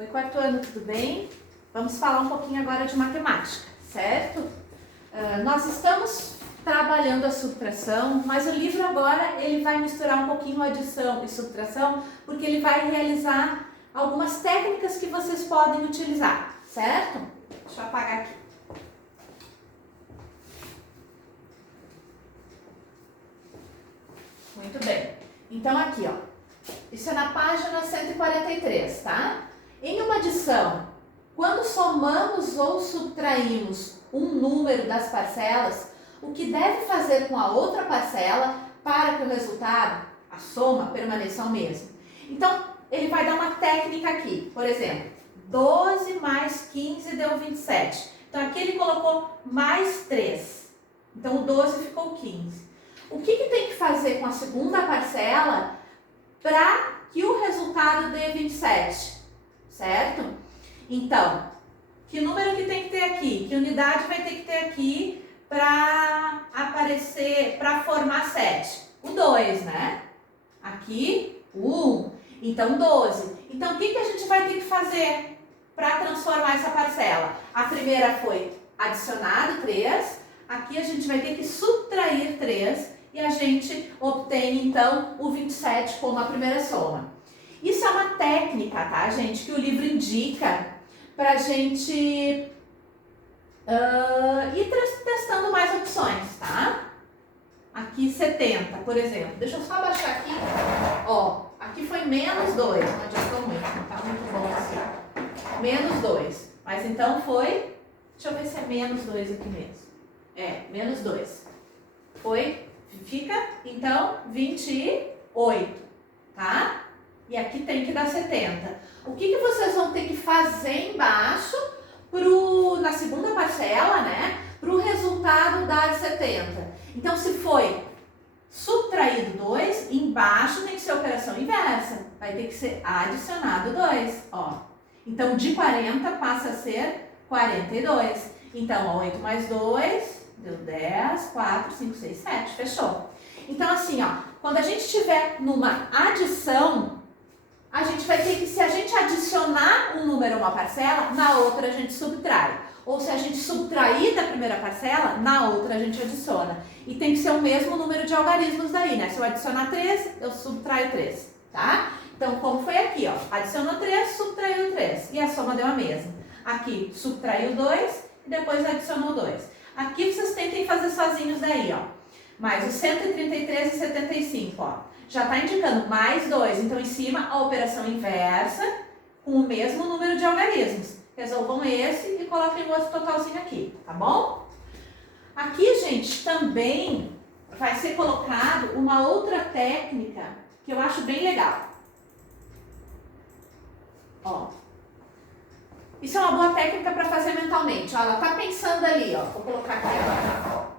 Oi, quarto ano, tudo bem? Vamos falar um pouquinho agora de matemática, certo? Nós estamos trabalhando a subtração, mas o livro agora ele vai misturar um pouquinho adição e subtração, porque ele vai realizar algumas técnicas que vocês podem utilizar, certo? Deixa eu apagar aqui. Muito bem. Então aqui, ó, isso é na página 143, tá? Em uma adição, quando somamos ou subtraímos um número das parcelas, o que deve fazer com a outra parcela para que o resultado, a soma, permaneça o mesmo? Então, ele vai dar uma técnica aqui. Por exemplo, 12 mais 15 deu 27. Então, aqui ele colocou mais 3. Então, o 12 ficou 15. O que tem que fazer com a segunda parcela para que o resultado dê 27? Certo? Então, que número que tem que ter aqui? Que unidade vai ter que ter aqui para aparecer, para formar 7? O 2, né? Aqui, o 1. Então, 12. Então, o que a gente vai ter que fazer para transformar essa parcela? A primeira foi adicionado 3. Aqui a gente vai ter que subtrair 3 e a gente obtém, então, o 27 como a primeira soma. Isso é uma técnica, tá, gente, que o livro indica para a gente ir testando mais opções, tá? Aqui 70, por exemplo. Deixa eu só abaixar aqui. Ó, aqui foi menos 2. Não adiantou muito, não tá muito bom assim. Menos 2. Mas então foi... Deixa eu ver se é menos 2 aqui mesmo. É, menos 2. Foi... Fica, então, 28, tá? E aqui tem que dar 70. O que vocês vão ter que fazer embaixo na segunda parcela, né? Para o resultado dar 70. Então, se foi subtraído 2, embaixo tem que ser operação inversa. Vai ter que ser adicionado 2, ó. Então, de 40 passa a ser 42. Então, ó, 8 mais 2... Deu 10, 4, 5, 6, 7. Fechou. Então, assim, ó, quando a gente estiver numa adição, a gente vai ter que, se a gente adicionar um número a uma parcela, na outra a gente subtrai. Ou se a gente subtrair da primeira parcela, na outra a gente adiciona. E tem que ser o mesmo número de algarismos daí, né? Se eu adicionar 3, eu subtraio 3, tá? Então, como foi aqui, ó. Adicionou 3, subtraiu 3. E a soma deu a mesma. Aqui, subtraiu 2 e depois adicionou 2. Aqui vocês tentem fazer sozinhos daí, ó. Mais o 133 e 75, ó. Já tá indicando mais 2. Então, em cima, a operação inversa com o mesmo número de algarismos. Resolvam esse e coloquem o outro totalzinho aqui, tá bom? Aqui, gente, também vai ser colocado uma outra técnica que eu acho bem legal. Ó. Isso é uma boa técnica para fazer mentalmente. Ó, ela tá pensando ali, ó. Vou colocar aqui agora.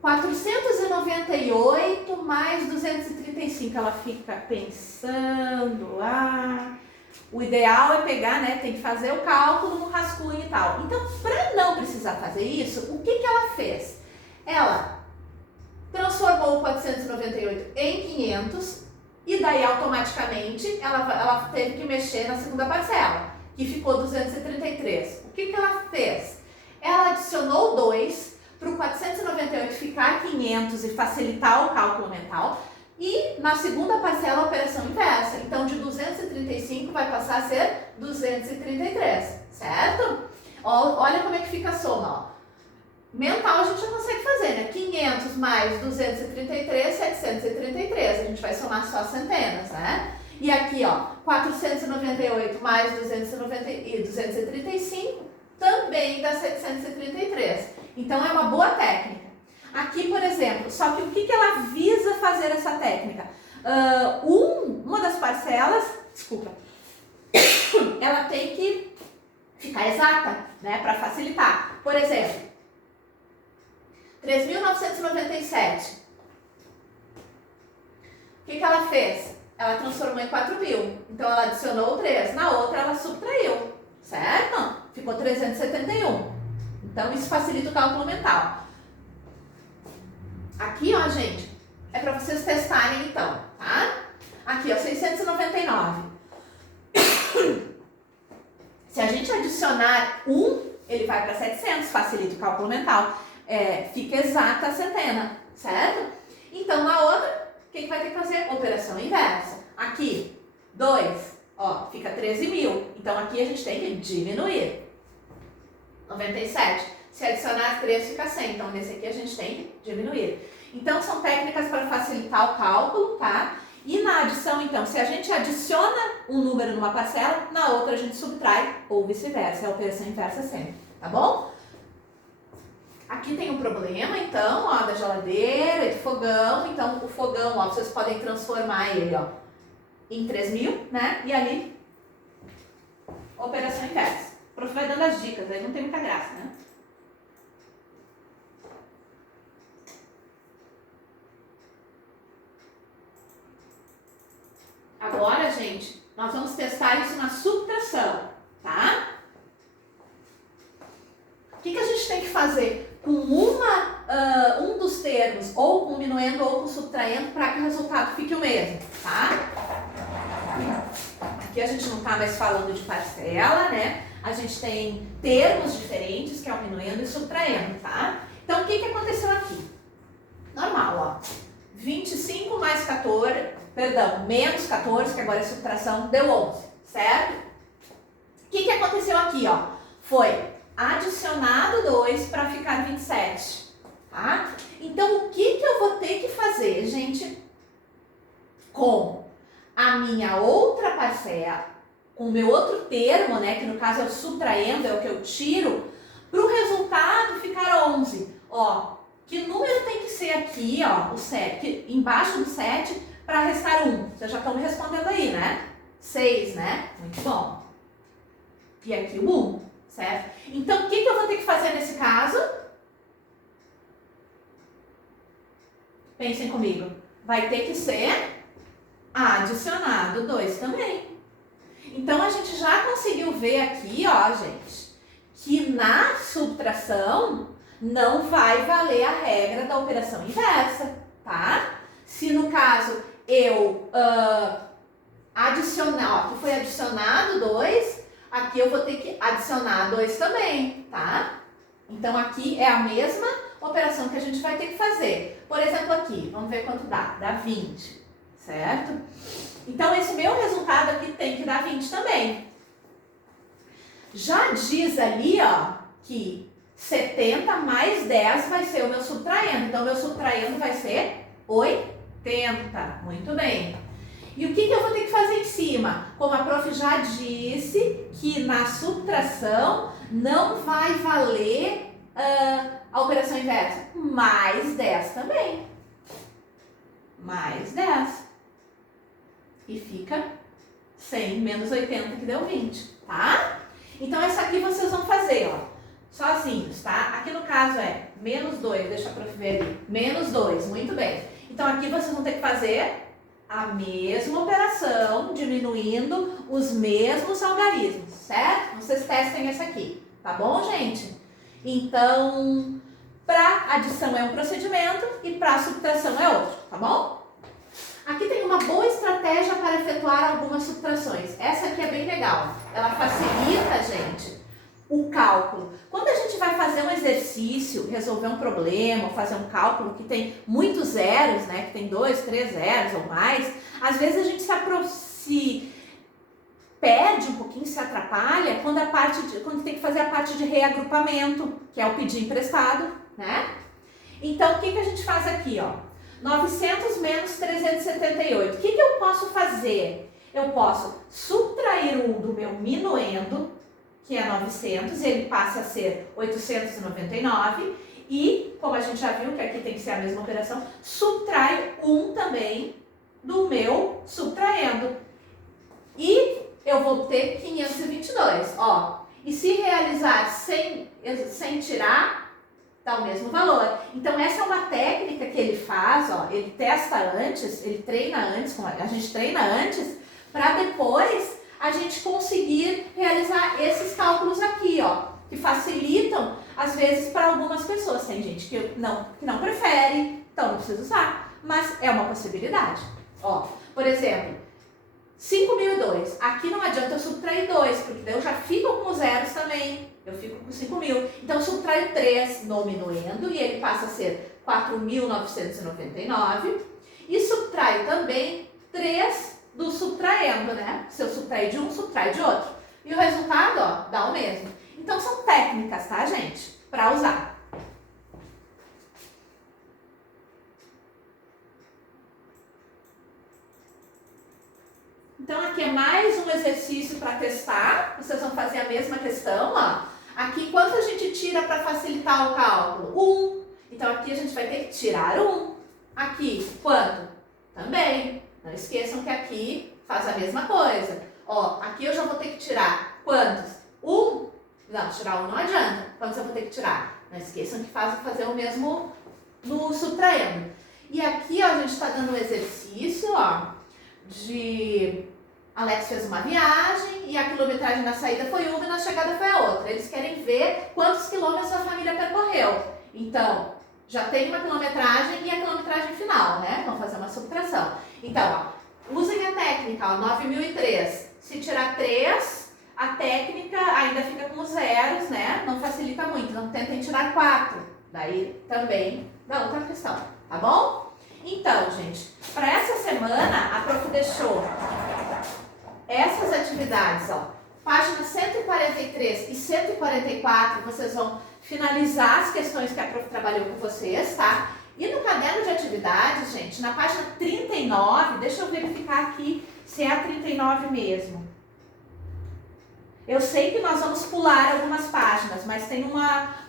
498 mais 235. Ela fica pensando lá. O ideal é pegar, né? Tem que fazer o cálculo no rascunho e tal. Então, para não precisar fazer isso, o que ela fez? Ela transformou o 498 em 500 e daí automaticamente ela teve que mexer na segunda parcela, que ficou 233. O que ela fez? Ela adicionou 2 para o 498 ficar 500 e facilitar o cálculo mental. E na segunda parcela, a operação inversa. Então, de 235 vai passar a ser 233, certo? Olha como é que fica a soma, ó. Mental a gente já consegue fazer, né? 500 mais 233, 733. A gente vai somar só centenas, né? E aqui, ó, 498 mais 235 também dá 733. Então, é uma boa técnica. Aqui, por exemplo, só que o que ela visa fazer essa técnica? Uma das parcelas, desculpa, ela tem que ficar exata, né, para facilitar. Por exemplo, 3.997. O que ela fez? Ela transformou em 4.000. Então, ela adicionou 3. Na outra, ela subtraiu, certo? Ficou 371. Então, isso facilita o cálculo mental. Aqui, ó, gente, é para vocês testarem, então, tá? Aqui, ó, 699. ele vai para 700, facilita o cálculo mental. Fica exata a centena, certo? Então, na outra, o que vai ter que fazer? Operação inversa. Aqui, 2, ó, fica 13.000. Então, aqui a gente tem que diminuir. 97. Se adicionar 3, fica 100. Então, nesse aqui a gente tem que diminuir. Então, são técnicas para facilitar o cálculo, tá? E na adição, então, se a gente adiciona um número numa parcela, na outra a gente subtrai ou vice-versa. É a operação inversa sempre, tá bom? Aqui tem um problema, então, ó, da geladeira e do fogão. Então, o fogão, ó, vocês podem transformar ele, ó, em 3.000, né? E ali, operação inversa. O prof vai dando as dicas, aí não tem muita graça, né? Agora, gente, nós vamos testar isso na subtração, tá? O que a gente tem que fazer com um dos termos, ou com minuendo ou com subtraendo, para que o resultado fique o mesmo, tá? Aqui a gente não está mais falando de parcela, né? A gente tem termos diferentes, que é o minuendo e subtraendo, tá? Então, o que aconteceu aqui? Normal, ó. 25 mais 14, perdão, menos 14, que agora é subtração, deu 11, certo? O que aconteceu aqui, ó? Foi adicionado 2 para ficar 27, tá? Então, o que eu vou ter que fazer, gente, com a minha outra parcela, com o meu outro termo, né, que no caso é o subtraendo, é o que eu tiro, para o resultado ficar 11. Ó, que número tem que ser aqui, ó, o 7, que, embaixo do 7, para restar 1? Vocês já estão me respondendo aí, né? 6, né? Muito bom. E aqui o 1, certo? Então, o que eu vou ter que fazer nesse caso? Pensem comigo. Vai ter que ser adicionado 2 também. Então, a gente já conseguiu ver aqui, ó, gente, que na subtração não vai valer a regra da operação inversa, tá? Se no caso eu adicionar, ó, que foi adicionado 2, aqui eu vou ter que adicionar 2 também, tá? Então, aqui é a mesma operação que a gente vai ter que fazer. Por exemplo, aqui, vamos ver quanto dá. Dá 20, certo? Então, esse meu resultado aqui tem que dar 20 também. Já diz ali, ó, que 70 mais 10 vai ser o meu subtraendo. Então, meu subtraendo vai ser 80. Muito bem. E o que eu vou ter que fazer em cima? Como a prof já disse, que na subtração não vai valer a operação inversa. Mais 10 também. Mais 10. E fica 100 menos 80, que deu 20, tá? Então, essa aqui vocês vão fazer, ó, sozinhos, tá? Aqui no caso é menos 2, deixa a prof ver ali. Menos 2, muito bem. Então, aqui vocês vão ter que fazer a mesma operação, diminuindo os mesmos algarismos, certo? Vocês testem essa aqui, tá bom, gente? Então, para adição é um procedimento e para subtração é outro, tá bom? Aqui tem uma boa estratégia para efetuar algumas subtrações. Essa aqui é bem legal. Ela facilita, gente, o cálculo. Quando a gente vai fazer um exercício, resolver um problema, fazer um cálculo que tem muitos zeros, né, que tem 2, 3 zeros ou mais, às vezes a gente se perde um pouquinho, se atrapalha quando tem que fazer a parte de reagrupamento, que é o pedir emprestado, né? Então, o que a gente faz aqui, ó? 900 menos 378. O que eu posso fazer? Eu posso subtrair um do meu minuendo, que é 900, ele passa a ser 899, e, como a gente já viu, que aqui tem que ser a mesma operação, subtraio um também do meu subtraendo. E eu vou ter 522, ó. E se realizar sem tirar, dá o mesmo valor. Então, essa é uma técnica que ele faz, ó, ele testa antes, ele treina antes, a gente treina antes, para depois a gente conseguir realizar esses cálculos aqui, ó, que facilitam, às vezes, para algumas pessoas. Tem gente que não prefere, então não precisa usar, mas é uma possibilidade. Ó, por exemplo, 5.002. Aqui não adianta eu subtrair 2, porque daí eu já fico com os zeros também. Eu fico com 5.000. Então eu subtraio 3 no minuendo e ele passa a ser 4.999. E subtraio também 3 do subtraendo, né? Se eu subtrair de um, subtrai de outro. E o resultado, ó, dá o mesmo. Então são técnicas, tá, gente? Para usar. Então aqui é mais um exercício para testar. Vocês vão fazer a mesma questão, ó. Aqui quanto a gente tira para facilitar o cálculo? 1. Então aqui a gente vai ter que tirar 1. Aqui, quanto? Também. Não esqueçam que aqui faz a mesma coisa. Ó, aqui eu já vou ter que tirar quantos? 1? Não, tirar 1 não adianta. Quantos eu vou ter que tirar? Não esqueçam que fazer o mesmo no subtraindo. E aqui, ó, a gente está dando um exercício, ó, de Alex fez uma viagem e a quilometragem na saída foi uma e na chegada foi a outra. Eles querem ver quantos quilômetros a família percorreu. Então, já tem uma quilometragem e a quilometragem final, né? Vamos fazer uma subtração. Então, ó, usem a técnica, ó, 9.003. Se tirar 3, a técnica ainda fica com os zeros, né? Não facilita muito. Então, tentem tirar 4. Daí também dá outra questão, tá bom? Então, gente, para essa semana, a prof deixou essas atividades, ó. Páginas 143 e 144, vocês vão finalizar as questões que a prof trabalhou com vocês, tá? E no caderno de atividades, gente, na página 39, deixa eu verificar aqui se é a 39 mesmo. Eu sei que nós vamos pular algumas páginas, mas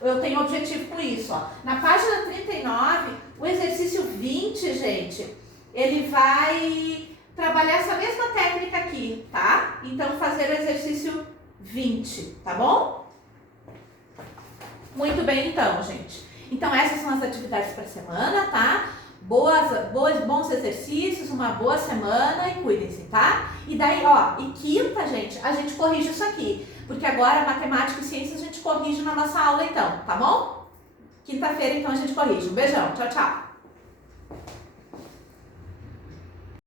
eu tenho objetivo com isso, ó. Na página 39, o exercício 20, gente, ele vai trabalhar essa mesma técnica aqui, tá? Então, fazer o exercício 20, tá bom? Muito bem, então, gente. Então, essas são as atividades para a semana, tá? Bons exercícios, uma boa semana e cuidem-se, tá? E daí, ó, e quinta, gente, a gente corrige isso aqui. Porque agora, matemática e ciências, a gente corrige na nossa aula, então, tá bom? Quinta-feira, então, a gente corrige. Um beijão, tchau, tchau.